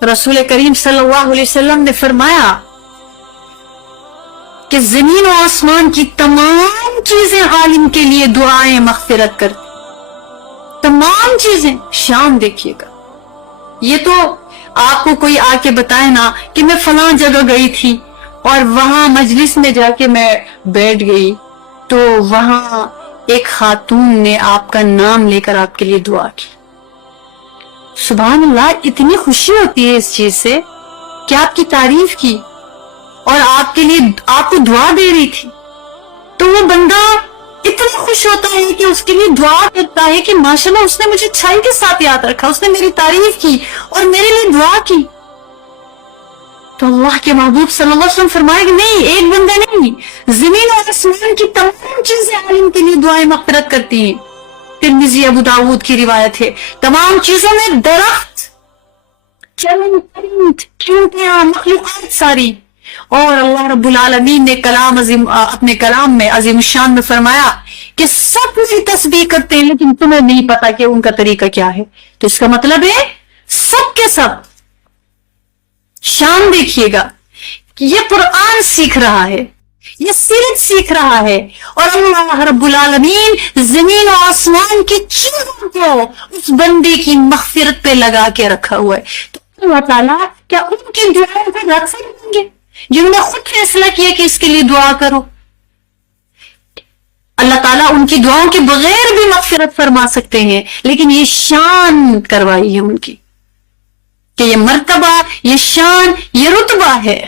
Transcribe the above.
रसूल करीम सल्लल्लाहु अलैहि वसल्लम ने फरमाया कि जमीन और आसमान की तमाम चीजें आलिम के लिए दुआएं मग़फ़िरत करती, तमाम चीजें। शान देखिएगा, ये तो आपको कोई आके बताए ना कि मैं फलां जगह गई थी और वहां मजलिस में जाके मैं बैठ गई तो वहां एक खातून ने आपका नाम लेकर आपके लिए दुआ की। सुभान अल्लाह, इतनी खुशी होती है इस चीज से कि आपकी तारीफ की और आपके लिए आपको दुआ दे रही थी, तो वो बंदा इतना खुश होता है कि उसके लिए दुआ करता है कि माशाल्लाह उसने मुझे अच्छाई के साथ याद रखा, उसने मेरी तारीफ की और मेरे लिए दुआ की। तो अल्लाह के महबूब सल्लल्लाहु अलैहि वसल्लम फरमाए कि नहीं, एक बंदा नहीं, जमीन और आसमान की तमाम चीजें आलिम के लिए दुआएं मग़फ़िरत करती हैं। तिर्मिज़ी अबू दाऊद की रिवायत है। तमाम चीजों में दरख्त, चींटियां, मखलूक़ात सारी। और अल्लाह रब्बुल आलमीन ने अपने कलाम में अज़ीम शान में फरमाया कि सब मेरी तस्बीह करते हैं लेकिन तुम्हें नहीं पता कि उनका तरीका क्या है। तो इसका मतलब है सब के सब। शान देखिएगा कि ये कुरान सीख रहा है, ये सीरत सीख रहा है और अल्लाह रब्बुल आलमीन जमीन और आसमान की चीजों को उस बंदे की मग़फ़िरत पे लगा के रखा हुआ है। तो अल्लाह ताला क्या उनकी दुआओं को रख सकेंगे जिन्होंने खुद फैसला किया कि इसके लिए दुआ करो? अल्लाह ताला उनकी दुआओं के बगैर भी मग़फ़िरत फरमा सकते हैं, लेकिन ये शान करवाई है उनकी कि ये मर्तबा, ये शान, ये रुतबा है।